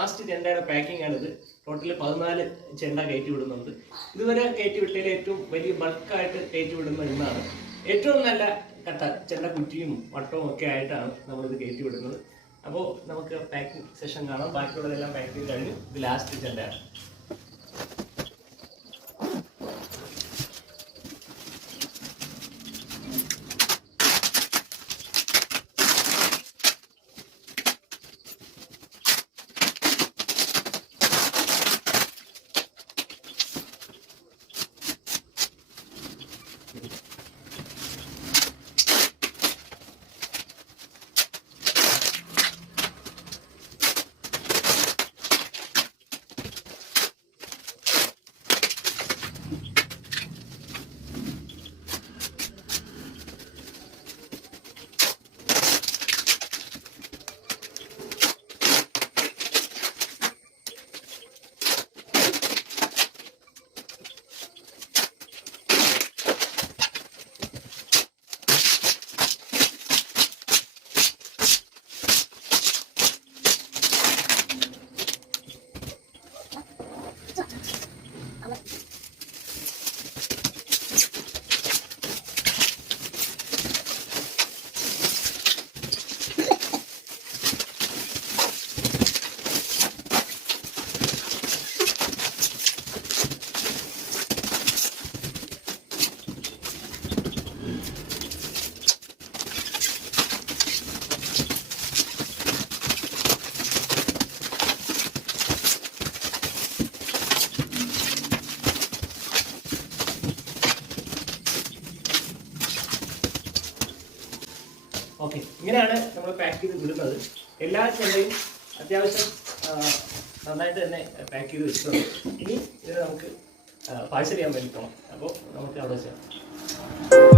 Last ചെണ്ടയുടെ packing ആണിത്. Total 14 ചെണ്ട കയറ്റി വിടുന്നുണ്ട്. ഇതുവരെ കയറ്റി വിട്ടതിൽ ഏറ്റവും വലിയ ബൾക്കായിട്ട് കയറ്റി വിടുന്ന ഇന്നാണ്. ഏറ്റവും നല്ല കട്ട ചെണ്ട കുറ്റിയും വട്ടവും ഒക്കെ ആയിട്ടാണ് നമ്മളിത് കയറ്റി വിടുന്നത്. അപ്പോൾ നമുക്ക് പാക്കിംഗ് സെഷൻ കാണാം. ബാക്കിയുള്ളതെല്ലാം പാക്കിംഗ് കഴിഞ്ഞു. ഇത് ലാസ്റ്റ് ചെണ്ടയാണ്. ഓക്കെ, ഇങ്ങനെയാണ് നമ്മൾ പാക്ക് ചെയ്ത് വിടുന്നത്. എല്ലാ ചെണ്ടയും അത്യാവശ്യം നന്നായിട്ട് തന്നെ പാക്ക് ചെയ്ത് വെച്ചിട്ടുണ്ട്. ഇനി ഇത് നമുക്ക് പാഴ്സൽ ചെയ്യാൻ വേണ്ടി പോകണം. അപ്പോൾ നമുക്ക് അവിടെ വെച്ചാൽ